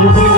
Thank you.